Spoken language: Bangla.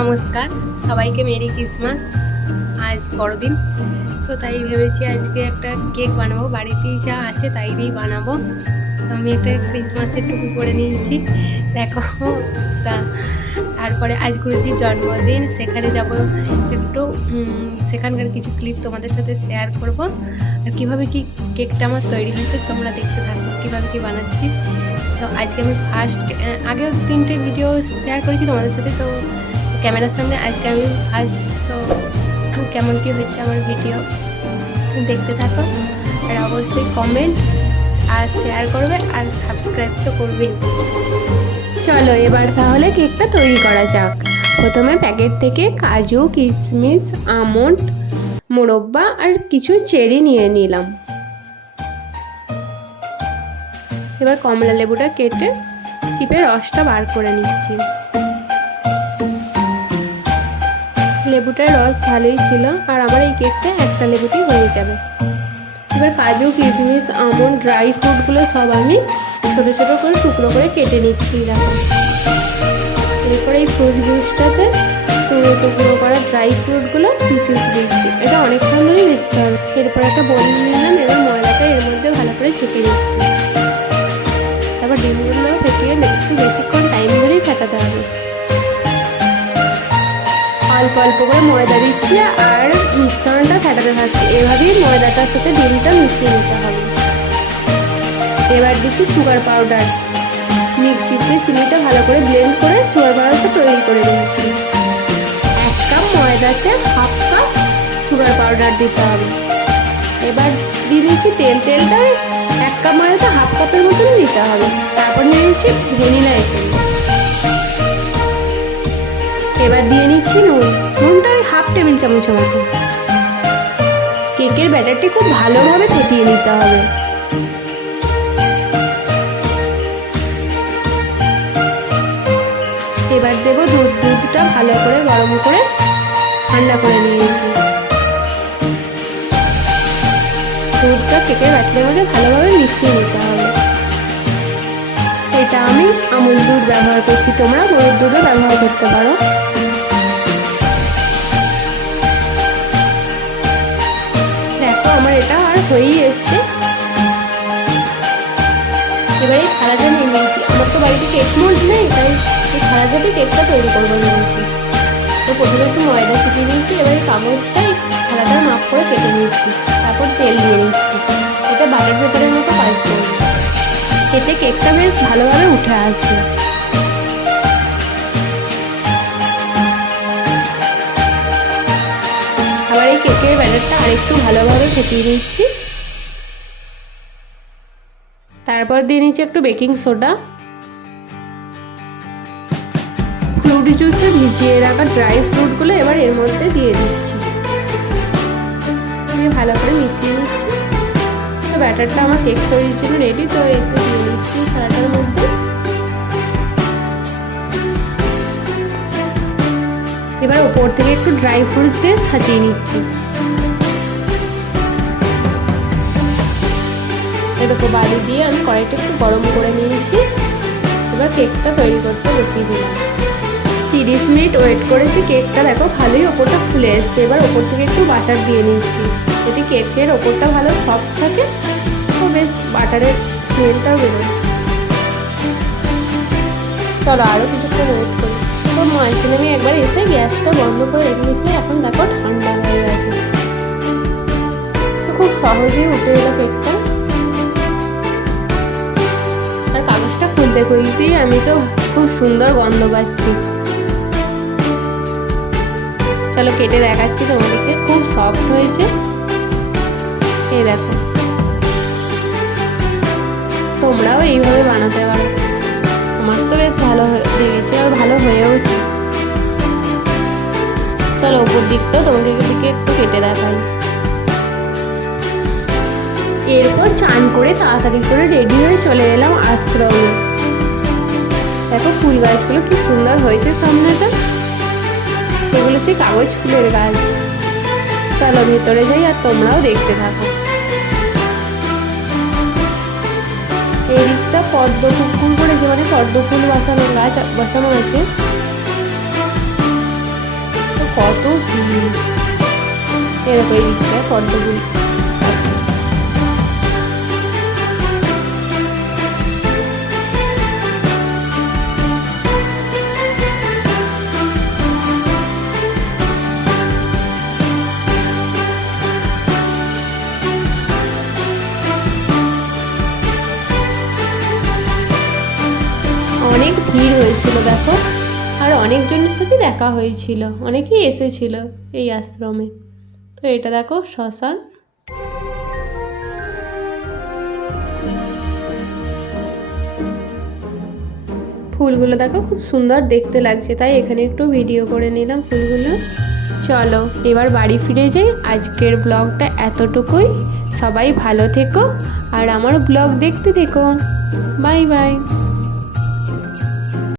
নমস্কার, সবাইকে মেরি ক্রিসমাস। আজ বড়দিন, তো তাই ভেবেছি আজকে একটা কেক বানাবো। বাড়িতেই যা আছে তাই দিয়েই বানাবো। তো আমি একটা ক্রিসমাসের টুপি পরে নিয়েছি, দেখো। তা তারপরে আজ গুরুজির জন্মদিন, সেখানে যাব একটু। সেখানকার কিছু ক্লিপ তোমাদের সাথে শেয়ার করব। আর কীভাবে কি কেকটা আমার তৈরি হয়েছে তোমরা দেখতে থাকো, কীভাবে কি বানাচ্ছি। তো আজকে আমি ফার্স্ট, আগেও 3টে ভিডিও শেয়ার করেছি তোমাদের সাথে, তো ক্যামেরার সামনে আজকে আমি ফার্স্ট। তো কেমন কি হচ্ছে আমার ভিডিও দেখতে থাকো, আর অবশ্যই কমেন্ট আর শেয়ার করবে, আর সাবস্ক্রাইব তো করবেই। চলো এবার তাহলে কেকটা তৈরি করা যাক। প্রথমে প্যাকেট থেকে কাজু, কিশমিশ, আমন্ড, মোরব্বা আর কিছু চেরি নিয়ে নিলাম। এবার কমলা লেবুটা কেটে চিপে রসটা বার করে নিচ্ছি। লেবুটার রস ভালোই ছিল, আর আমার এই কেকটা একটা লেবুতেই হয়ে যাবে। এবার কাজু, কিশমিশ, আমন্ড, ড্রাই ফ্রুটগুলো সব আমি ছোটো ছোটো করে টুকরো করে কেটে নিচ্ছি, দেখো। এরপর এই ফ্রুট জুসটাতে টুকরো করা ড্রাই ফ্রুটগুলো মিশিয়ে দিচ্ছি। এটা অনেকক্ষণ ধরেই ভেজতে হবে। এরপর একটা বোল নিলাম, এবার ময়দাটা এর মধ্যে ভালো করে ছেঁকে দিচ্ছি। তারপর ডিমগুলো ফেটিয়ে একটু বেশিক্ষণ টাইম ধরেই ফেটাতে হবে। অল্প অল্প করে ময়দা দিচ্ছি আর মিশ্রণটা ফেটাতে থাকছি। এভাবেই ময়দাটার সাথে ডিমটা মিশিয়ে নিতে হবে। এবার দিচ্ছি সুগার পাউডার। মিক্সিতে চিনিটা ভালো করে ব্লেন্ড করে সুগার পাউডারটা তৈরি করে দিচ্ছি। 1 কাপ ময়দাতে 1/2 কাপ সুগার পাউডার দিতে হবে। এবার দিয়ে দিচ্ছি তেলটা 1 কাপ ময়দাতে 1/2 কাপের মতন দিতে হবে। তারপর নিয়ে নিচ্ছি ভ্যানিলা এসেন্স। এবার দিয়ে নিচ্ছি নুনটা 1/2 টেবিল চামচের মতো। কেকের ব্যাটারটি খুব ভালোভাবে ফেটিয়ে নিতে হবে। এবার দেবো দুধটা ভালো করে গরম করে ঠান্ডা করে নিয়েছি। দুধটা কেকের ব্যাটারের মধ্যে ভালোভাবে মিশিয়ে নিতে হবে। এটা আমি আমুল দুধ ব্যবহার করছি, তোমরা গরুর দুধও ব্যবহার করতে পারো। দেখো আমার এটা আর হয়েই এসছে। এবার এই থালাটা নিয়ে নিয়েছি। আমার তো বাড়িতে কেক মোল্ড নেই, তাই এই থালাটাতে কেকটা তৈরি করবো নিয়েছি। তো প্রথমে একটু ময়দা ছিটিয়ে নিয়েছি। এবার এই কাগজটাই থালাটার মাপ করে কেটে নিচ্ছি। তারপর তেল দিয়ে নিচ্ছি। এটা বাটার পেপারের মতো কাজ করবে। এতে কেকটা বেশ ভালোভাবে উঠে আসবে। আবার এই কেকের ব্যাটারটা আরেকটু ভালোভাবে ফেটিয়ে নিচ্ছি। তারপর দিয়ে নিচ্ছি একটু বেকিং সোডা। ফ্রুট জুসে ভিজিয়ে রাখা ড্রাই ফ্রুটগুলো এবার এর মধ্যে দিয়ে দিচ্ছি। দিয়ে ভালো করে মিশিয়ে নিচ্ছি। তো ব্যাটারটা আমার কেক তৈরির জন্য রেডি। তো এতে দিয়ে দিচ্ছি থালাটার মধ্যে। এবার ওপর থেকে একটু ড্রাই ফ্রুটস দিয়ে সাজিয়ে নিচ্ছি। দেখো বালি দিয়ে আমি কড়াইটা একটু গরম করে নিয়েছি। এবার কেকটা তৈরি করতে বসিয়ে দিলাম। 30 মিনিট ওয়েট করেছি। কেকটা দেখো ভালোই ওপরটা ফুলে এসছে। এবার ওপর থেকে একটু বাটার দিয়ে নিচ্ছি, যদি কেকের ওপরটা ভালো সফট থাকে, তো বেশ বাটারের স্মেলটাও বেরোয়। চলো আরও কিছুক্ষণ ওয়েট করি। তো মাঝখানে আমি একবার এসে গ্যাসটা বন্ধ করে রেখে দিয়েছিলাম। এখন দেখো ঠান্ডা হয়ে গেছে। তো খুব সহজেই উঠে এলো কেকটা। আর কাগজটা খুলতে খুলতেই আমি তো খুব সুন্দর গন্ধ পাচ্ছি। চলো কেটে দেখাচ্ছি তোমাদেরকে। খুব সফট হয়েছে, এই দেখো। তোমরাও এইভাবে বানাতে পারো। আমার তো বেশ ভালো লেগেছে আর ভালো হয়েওছে। চলো ওপর দিকটাও তোমাদেরকে একটু কেটে দেখাই। এরপর চান করে তাড়াতাড়ি করে রেডি হয়ে চলে এলাম আশ্রমে। দেখো ফুল গাছগুলো কি সুন্দর হয়েছে সামনেটা। এগুলো সেই কাগজ ফুলের গাছ। চলো ভেতরে যাই আর তোমরাও দেখতে থাকো। এই দিকটা পদ্ম ফুল করেছে, মানে পদ্ম ফুল বসানো গাছ বসানো আছে। কত ভিড়, এরকম এই দিকটায় পদ্মফুল। অনেক ভিড় হয়েছিল দেখো, আর অনেকজনের সাথে দেখা হয়েছিল, অনেকেই এসেছিল এই আশ্রমে। তো এটা দেখো শ্মশান। ফুলগুলো দেখো খুব সুন্দর দেখতে লাগছে, তাই এখানে একটু ভিডিও করে নিলাম ফুলগুলো। চলো এবার বাড়ি ফিরে যাই। আজকের ব্লগটা এতটুকুই। সবাই ভালো থেকো আর আমার ব্লগ দেখতে থেকো। Bye bye.